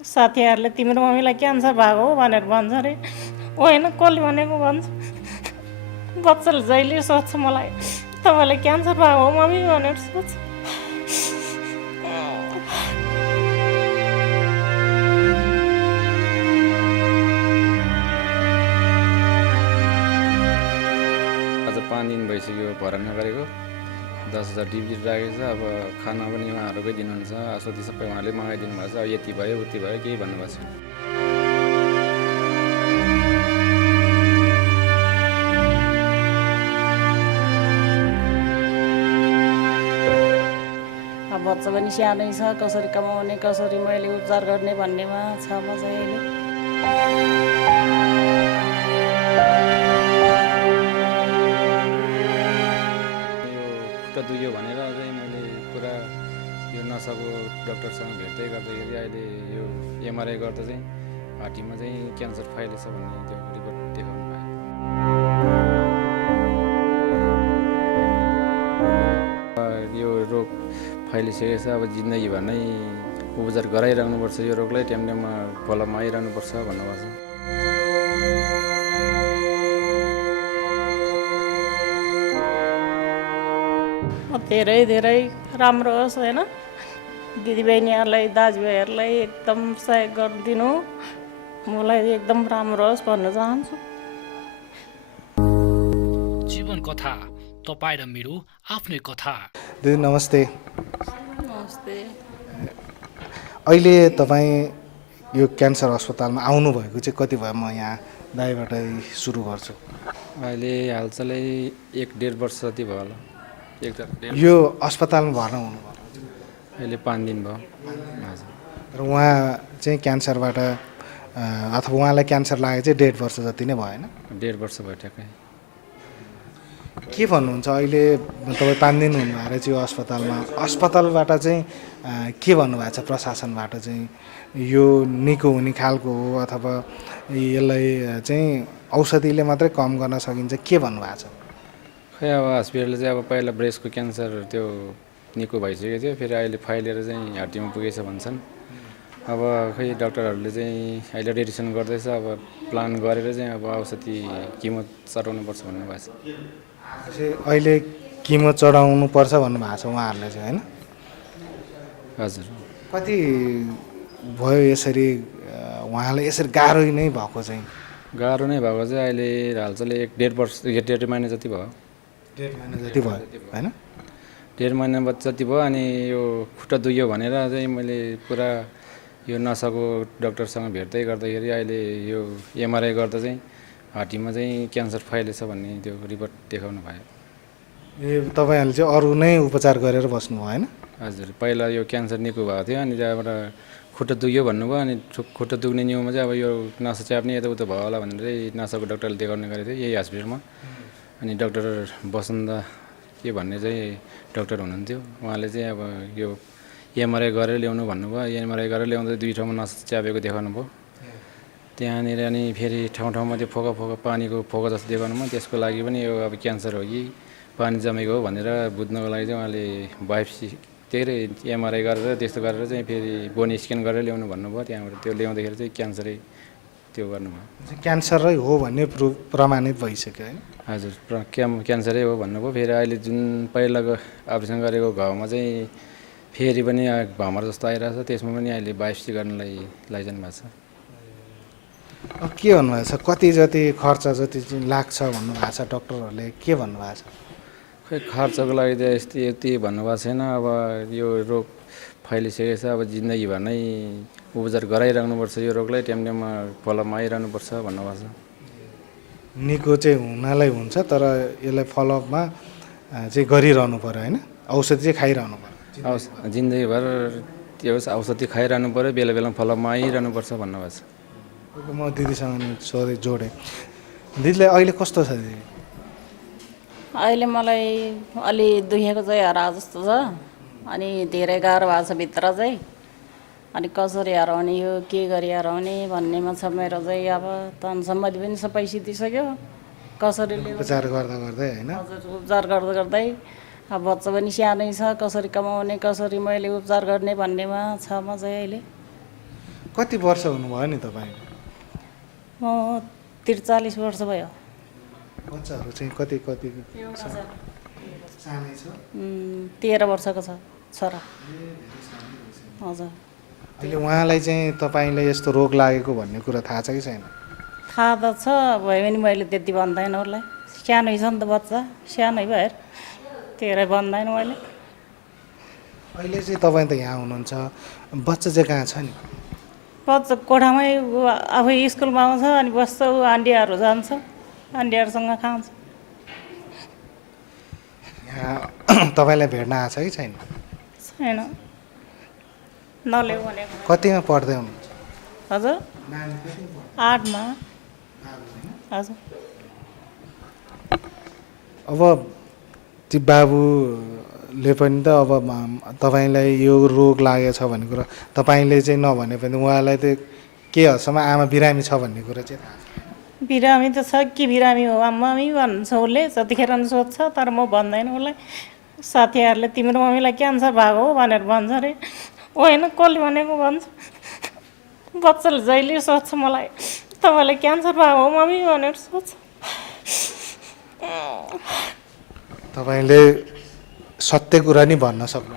साथीहरूले तिम्रो मम्मीलाई क्यान्सर भएको हो भनेर भन्छ अरे। होइन, कसले भनेको भन्छ। बच्चाले जहिले सोध्छ मलाई, तपाईँलाई क्यान्सर भएको हो मम्मी भनेर सोध्छ। आज 5 दिन भइसक्यो भर्ना नगरेको। 10,000 डिपोजिट राखेको छ। अब खाना पनि उहाँहरूकै दिनुहुन्छ, औषधि सबै उहाँले मगाइदिनु भएको छ। अब यति भयो उति भयो केही भन्नुभएको छैन। अब बच्चा पनि सानै छ, कसरी कमाउने, कसरी मैले उपचार गर्ने भन्नेमा छ म चाहिँ अहिले। यो खुट्टा दुख्यो भनेर चाहिँ मैले पुरा यो नसाको डक्टरसँग भेट्दै गर्दाखेरि अहिले यो एमआरआई गर्दा चाहिँ घाँटीमा चाहिँ क्यान्सर फैलेछ भन्ने त्यो रिपोर्ट देखाउनु भयो। यो रोग फैलिसकेको छ। अब जिन्दगीभर नै उपचार गराइरहनुपर्छ यो रोगलाई, टाइम टाइममा फलोअपमा आइरहनुपर्छ भन्नुभएको छ। धेरै धेरै राम्रो होस् होइन, दिदीबहिनीहरूलाई दाजुभाइहरूलाई एकदम सहयोग गरिदिनु, मलाई एकदम राम्रो होस् भन्न चाहन्छु। जीवन कथा तपाईँ र मेरो आफ्नै कथा। दिदी नमस्ते। नमस्ते। अहिले तपाईँ यो क्यान्सर अस्पतालमा आउनुभएको चाहिँ कति भयो? म यहाँ दाइबाटै सुरु गर्छु। अहिले हालचालै 1-1.5 वर्ष जति भयो होला। यो अस्पतालमा भर्ना हुनुभयो अहिले 5 दिन भयो। हजुर। र उहाँ चाहिँ क्यान्सरबाट अथवा उहाँलाई क्यान्सर लागेको चाहिँ 1.5 वर्ष जति नै भएन? 1.5 वर्ष भयो ठ्याक्कै। के भन्नुहुन्छ अहिले तपाईँ 5 दिन हुनुभएको रहेछ यो अस्पतालमा, अस्पतालबाट चाहिँ के भन्नुभएको छ प्रशासनबाट चाहिँ यो निको हुने खालको हो अथवा यसलाई चाहिँ औषधिले मात्रै कम गर्न सकिन्छ, के भन्नुभएको छ? खै अब हस्पिटलले चाहिँ अब पहिला ब्रेस्टको क्यान्सर त्यो निको भइसकेको थियो, फेरि अहिले फैलेर चाहिँ हार्टीमा पुगेछ भन्छन्। अब खै डक्टरहरूले चाहिँ अहिले रेडिसन गर्दैछ, अब प्लान गरेर चाहिँ अब औषधि किमो चढाउनुपर्छ भन्नुभएको छ। अहिले किमो चढाउनु पर्छ भन्नुभएको छ उहाँहरूले चाहिँ, होइन? हजुर। कति भयो यसरी उहाँलाई यसरी गाह्रो नै भएको चाहिँ? गाह्रो नै भएको चाहिँ अहिले हालचालै 1.5 वर्ष 1.5 महिना जति भयो। 1.5 महिना जति भयो होइन? 1.5 महिना जति भयो। अनि यो खुट्टा दुख्यो भनेर चाहिँ मैले पुरा यो नसाको डक्टरसँग भेट्दै गर्दाखेरि अहिले यो एमआरआई गर्दा चाहिँ हार्टीमा चाहिँ क्यान्सर फैलेछ भन्ने त्यो रिपोर्ट देखाउनु भयो। ए तपाईँहरूले चाहिँ अरू नै उपचार गरेर बस्नुभयो होइन? हजुर। पहिला यो क्यान्सर निको भएको थियो, अनि त्यहाँबाट खुट्टा दुख्यो भन्नुभयो। अनि खुट्टा दुख्ने नियममा चाहिँ अब यो नसा च्याप्ने यताउता भयो होला भनेर चाहिँ नसाको डक्टरले देखाउने गरेको थियो यही हस्पिटलमा। अनि डक्टर बसन्त के भन्ने चाहिँ डक्टर हुनुहुन्थ्यो, उहाँले चाहिँ अब यो एमआरआई गरेर ल्याउनु भन्नुभयो। एमआरआई गरेर ल्याउँदा 2 ठाउँमा नसा च्यापेको देखाउनु भयो। त्यहाँनिर अनि फेरि ठाउँ ठाउँमा त्यो फोका फोका पानीको फोका जस्तो देखाउनु भयो। त्यसको लागि पनि यो अब क्यान्सर हो कि पानी जमेको हो भनेर बुझ्नको लागि चाहिँ उहाँले बायोप्सी त्यही एमआरआई गरेर त्यस्तो गरेर चाहिँ फेरि बोन स्क्यान गरेर ल्याउनु भन्नुभयो। त्यहाँबाट त्यो ल्याउँदाखेरि चाहिँ क्यान्सरै त्यो गर्नुभयो। क्यान्सरै हो भन्ने प्रमाणित भइसक्यो होइन? हजुर। क्यान्सरै हो भन्नुभयो। फेरि अहिले जुन पहिलाको अपरेसन गरेको घाउमा चाहिँ फेरि पनि भमर जस्तो आइरहेछ, त्यसमा पनि अहिले बायोप्सी गर्नलाई लैजानु भएको छ। अब के भन्नुभएको छ? कति जति खर्च जति लाग्छ भन्नुभएको छ डक्टरहरूले, के भन्नुभएको छ? खै खर्चको लागि त यति भन्नुभएको छैन। अब यो रोग फैलिसकेको छ, अब जिन्दगीभर नै उपचार गराइरहनुपर्छ यो रोगलाई, टाइम टाइममा फलोअपमा आइरहनुपर्छ भन्नुभएको छ। निको चाहिँ हुनलाई हुन्छ, तर यसलाई फलोअपमा चाहिँ गरिरहनु पऱ्यो होइन? औषधि चाहिँ खाइरहनु पऱ्यो। जिन्दगीभर त्यो औषधि खाइरहनु पऱ्यो, बेला बेलामा फलोअपमा आइरहनुपर्छ भन्नुभएको छ। म दिदीसँग नि जोडेँ। दिदीलाई अहिले कस्तो छ दिदी? अहिले मलाई अलि दुखेको चाहिँ हरा जस्तो छ, अनि धेरै गाह्रो भएको छ भित्र चाहिँ। अनि कसरी हराउने यो के गरी हराउने भन्नेमा छ मेरो चाहिँ। अब धन सम्पत्ति पनि सबै सिद्धिसक्यो, कसरी उपचार गर्दा गर्दै होइन? हजुर, उपचार गर्दा गर्दै। अब बच्चा पनि सानै छ, कसरी कमाउने, कसरी मैले उपचार गर्ने भन्नेमा छ म चाहिँ अहिले। कति वर्ष हुनुभयो नि तपाईँ? म 43 वर्ष भयो। बच्चाहरू चाहिँ कति कति सानै छ? 13 वर्षको छ छोरा। हजुर। अहिले उहाँलाई चाहिँ तपाईँले यस्तो रोग लागेको भन्ने कुरा थाहा छ कि छैन? थाहा त छ, भयो भने मैले त्यति भन्दैन उसलाई। सानै छ नि त बच्चा, सानै भएर धेरै भन्दैन मैले। अहिले चाहिँ तपाईँ त यहाँ हुनुहुन्छ, बच्चा चाहिँ कहाँ छ नि? बच्चा कोठामै आफै स्कुलमा आउँछ अनि बस्छ, ऊ आन्टीहरू जान्छ, आन्टीहरूसँग खान्छ। यहाँ तपाईँलाई भेट्न आएको छ कि छैन? छैन, नल्याउ भनेको। कतिमा पढ्दै हुनुहुन्छ? हजुर, 8मा। हजुर। अब ती बाबुले पनि त अब तपाईँलाई यो रोग लागेको छ भन्ने कुरा तपाईँले चाहिँ नभने पनि उहाँलाई त के हदसम्म आमा बिरामी छ भन्ने कुरा चाहिँ थाहा छ? बिरामी त छ, के बिरामी हो मम्मी भन्छ उसले, जतिखेर नि सोध्छ, तर म भन्दैन उसलाई। साथीहरूले तिम्रो मम्मीलाई क्यान्सर भएको हो भनेर भन्छ अरे। होइन, कसले भनेको भन्छ। बच्चाले जहिले सोध्छ मलाई, तपाईँलाई क्यान्सर भएको हो मम्मी भनेर सोध्छ। तपाईँले सत्य कुरा नि भन्न सक्नु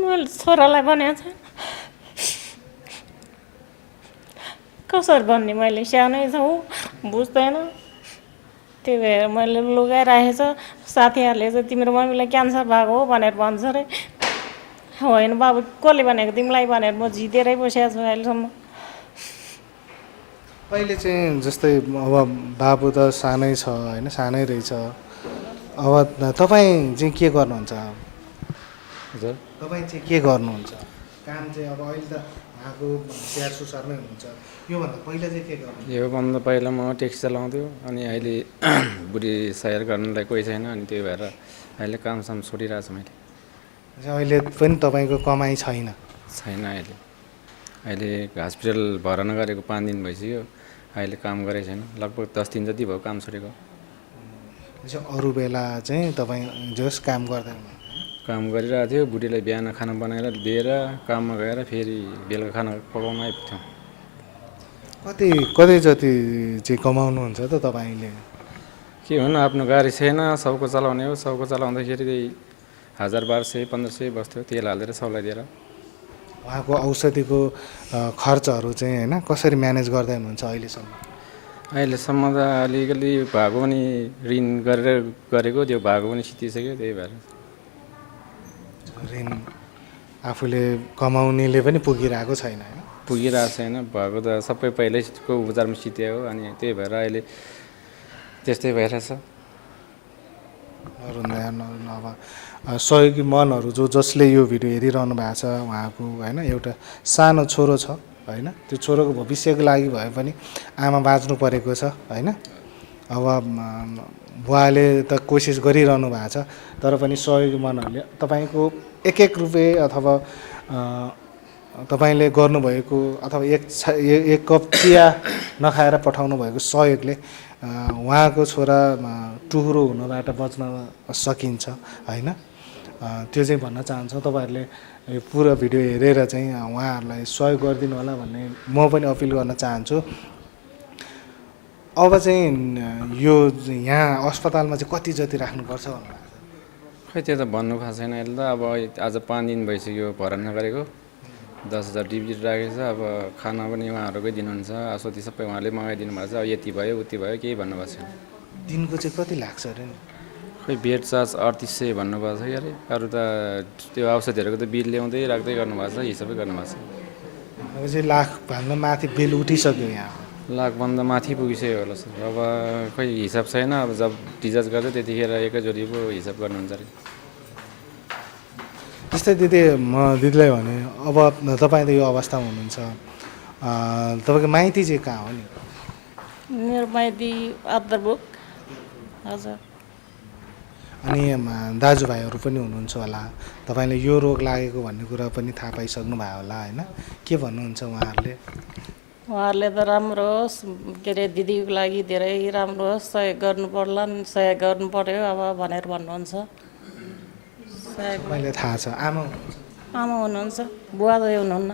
मैले छोरालाई भनेको छैन, कसरी भन्ने, मैले सानै छ ऊ बुझ्दैन। त्यही भएर मैले लुगाइराखेको छ। साथीहरूले चाहिँ तिम्रो मम्मीलाई क्यान्सर भएको हो भनेर भन्छ अरे। होइन बाबु, कसले भनेको तिमीलाई भनेर म जितेरै बसेको छु अहिलेसम्म। अहिले चाहिँ जस्तै अब बाबु त सानै छ होइन, सानै रहेछ। अब तपाईँ चाहिँ के गर्नुहुन्छ? हजुर, तपाईँ चाहिँ के गर्नुहुन्छ काम चाहिँ? अब अहिले त उहाँको स्याहार सुसारमै हुनुहुन्छ, योभन्दा पहिला चाहिँ के गर्नुहुन्छ? योभन्दा पहिला म ट्याक्सी चलाउँथ्यो, अनि अहिले बुढी सहार गर्नलाई कोही छैन, अनि त्यही भएर अहिले कामसाम छोडिरहेको छु मैले। अहिले पनि तपाईँको कमाइ छैन? छैन अहिले हस्पिटल भर्ना गरेको 5 दिन भइसक्यो, अहिले काम गरेको छैन। लगभग 10 दिन जति भयो काम छोडेको। अरू बेला चाहिँ तपाईँ जस काम गर्दैन? काम गरिरहेको थियो, बुढीलाई बिहान खाना बनाएर दिएर काममा गएर फेरि बेलुका खाना पकाउन आइपुग्थ्यौँ। कति जति चाहिँ कमाउनुहुन्छ त तपाईँले? के हुनु, आफ्नो गाडी छैन, सबको चलाउने हो। सबको चलाउँदाखेरि 1000-1200-1500 बस्थ्यो, तेल हालेर सबलाई दिएर। उहाँको औषधिको खर्चहरू चाहिँ होइन कसरी म्यानेज गर्दै हुनुहुन्छ अहिलेसम्म? अहिलेसम्म त अलिकति भएको पनि ऋण गरेर गरेको, त्यो भएको पनि सिद्धिसक्यो, त्यही भएर ऋण आफूले कमाउनेले पनि पुगिरहेको छैन होइन? पुगिरहेको छैन, भएको त सबै पहिल्यैको उपचारमा सिद्धियो हो, अनि त्यही भएर अहिले त्यस्तै भइरहेछ। अब सहयोगी मनहरू जसले यो भिडियो हेरिरहनु भएको छ, उहाँको होइन एउटा सानो छोरो छ होइन, त्यो छोरोको भविष्यको लागि भए पनि आमा बाँच्नु परेको छ होइन। अब बुवाले त कोसिस गरिरहनु भएको छ, तर पनि सहयोगी मनहरूले तपाईँको एक रुपियाँ अथवा तपाईँले गर्नुभएको अथवा एक कप चिया नखाएर पठाउनु भएको सहयोगले उहाँको छोरा टुहुरो हुनबाट बच्न सकिन्छ होइन। त्यो चाहिँ भन्न चाहन्छ। तपाईँहरूले यो पुरा भिडियो हेरेर चाहिँ उहाँहरूलाई सहयोग गरिदिनु होला भन्ने म पनि अपिल गर्न चाहन्छु। अब चाहिँ यो यहाँ अस्पतालमा चाहिँ कति जति राख्नुपर्छ भन्नु? खै त्यो त भन्नु भएको छैन अहिले त। अब आज 5 दिन भइसक्यो भर्ना गरेको, 10,000 डिपोजिट राखेको छ। अब खाना पनि उहाँहरूकै दिनुहुन्छ, औषधि सबै उहाँले मगाइदिनु भएको छ। अब यति भयो उति भयो केही भन्नुभएको छैन। दिनको चाहिँ कति लाग्छ अरे नि? खै बेड चार्ज 3800 भन्नुभएको छ कि अरे। अरू त त्यो औषधिहरूको त बिल ल्याउँदै राख्दै गर्नुभएको छ, हिसाबै गर्नुभएको छ। अब चाहिँ लाखभन्दा माथि बिल उठिसक्यो यहाँ? लाखभन्दा माथि पुगिसक्यो होला सर। अब खै हिसाब छैन, अब जब डिस्चार्ज गर्छ त्यतिखेर एकैचोटि पो हिसाब गर्नुहुन्छ अरे। जस्तै दिदी, म दिदीलाई भने अब तपाईँ त यो अवस्थामा हुनुहुन्छ, तपाईँको माइती चाहिँ कहाँ हो नि? मेरो माइती अत्तरबुक। हजुर। अनि दाजुभाइहरू पनि हुनुहुन्छ होला, तपाईँले यो रोग लागेको भन्ने कुरा पनि थाहा पाइसक्नु भयो होला होइन। के भन्नुहुन्छ उहाँहरूले? उहाँहरूले त राम्रो होस्, के अरे दिदीको लागि धेरै राम्रो होस्, सहयोग गर्नु पर्ला, सहयोग गर्नु पर्यो अब भनेर भन्नुहुन्छ। तपाईँले थाहा छ? आमा हुनुहुन्छ? आमा हुनुहुन्छ, बुवा चाहिँ हुनुहुन्न।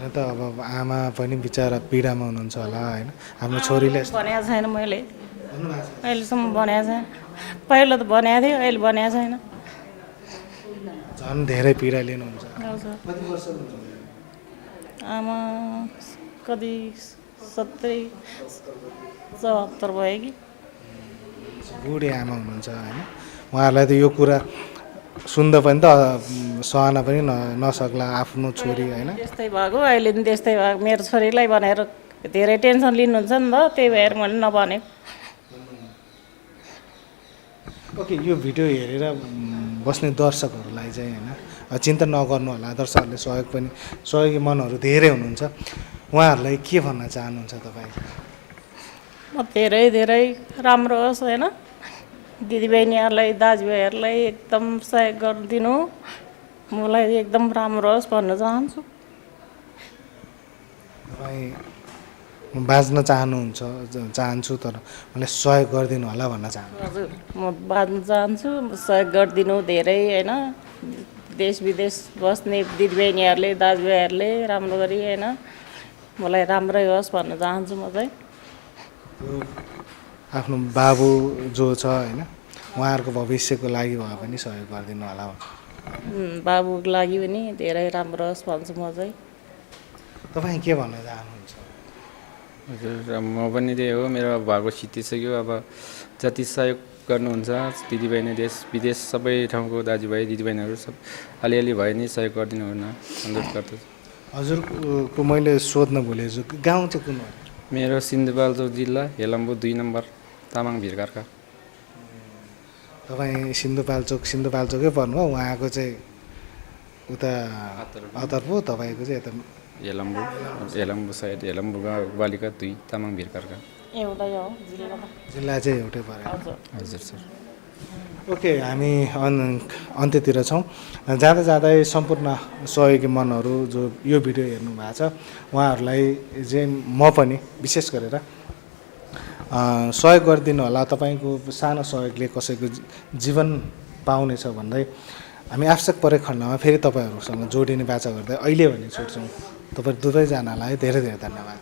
हेर्नु त अब आमा पनि बिचरा पीडामा हुनुहुन्छ होला होइन आफ्नो छोरीले भनेको छैन मैले भन्नुभएको छ। अहिलेसम्म भनेको छैन पहिलो त भनेको थियो अहिले भनेको छैन झन् धेरै पीडा लिनुहुन्छ हजुर कति वर्षको हुनुहुन्छ? आमा कति 70 74 भयो कि बुढी आमा हुनुहुन्छ होइन उहाँहरूलाई त यो कुरा सुन्दा पनि त सहन पनि नसक्ला आफ्नो छोरी होइन। त्यस्तै भएको अहिले पनि त्यस्तै भएको मेरो छोरीलाई भनेर धेरै टेन्सन लिनुहुन्छ नि त त्यही भएर मैले नभनेको ओके यो भिडियो हेरेर बस्ने दर्शकहरूलाई चाहिँ होइन चिन्ता नगर्नु होला दर्शकहरूले सहयोगी मनहरू धेरै हुनुहुन्छ उहाँहरूलाई के भन्न चाहनुहुन्छ तपाईँ? म धेरै धेरै राम्रो होस् होइन दिदीबहिनीहरूलाई दाजुभाइहरूलाई एकदम सहयोग गरिदिनु मलाई एकदम राम्रो होस् भन्न चाहन्छु तपाईँ बाँच्न चाहन्छु तर मलाई सहयोग गरिदिनु होला भन्न चाहन्छु। हजुर म बाँच्न चाहन्छु सहयोग गरिदिनु धेरै होइन देश विदेश बस्ने दिदीबहिनीहरूले दाजुभाइहरूले राम्रो गरी होइन मलाई राम्रै होस् भन्न चाहन्छु म चाहिँ आफ्नो बाबु जो छ होइन उहाँहरूको भविष्यको लागि भए पनि सहयोग गरिदिनु होला बाबुको लागि पनि धेरै राम्रो होस् भन्छु म चाहिँ तपाईँ के भन्न चाहनुहुन्छ? हजुर म पनि त्यही हो मेरो भएको सिद्धिसक्यो अब जति सहयोग गर्नुहुन्छ दिदीबहिनी देश विदेश सबै ठाउँको दाजुभाइ दिदीबहिनीहरू सब अलिअलि भए नि सहयोग गरिदिनु हुन अनुरोध गर्दछु। हजुरको मैले सोध्न भुलेछु गाउँ चाहिँ कुन हो? मेरो सिन्धुपाल्चोक जिल्ला हेलम्बु 2 नम्बर तामाङ भिरकार्का। तपाईँ सिन्धुपाल्चोकै पर्नुभयो उहाँको चाहिँ उता अतर्फ तपाईँको चाहिँ यता हेलम्बु साइड हेलम्बु गाउँ बालिका 2 तामाङ भिरकार्का। एउटै हो जिल्ला जिल्ला चाहिँ एउटै पऱ्यो। हजुर हजुर सर। ओके हामी अन्त्यतिर छौँ जाँदा जाँदै सम्पूर्ण सहयोगी मनहरू जो यो भिडियो हेर्नु भएको छ उहाँहरूलाई चाहिँ म पनि विशेष गरेर सहयोग गरिदिनु होला तपाईँको सानो सहयोगले कसैको जीवन पाउनेछ भन्दै हामी आवश्यक परेको खण्डमा फेरि तपाईँहरूसँग जोडिने बाचा गर्दै अहिले भने छुट्छौँ तपाईँ दुवैजनालाई धेरै धेरै धन्यवाद।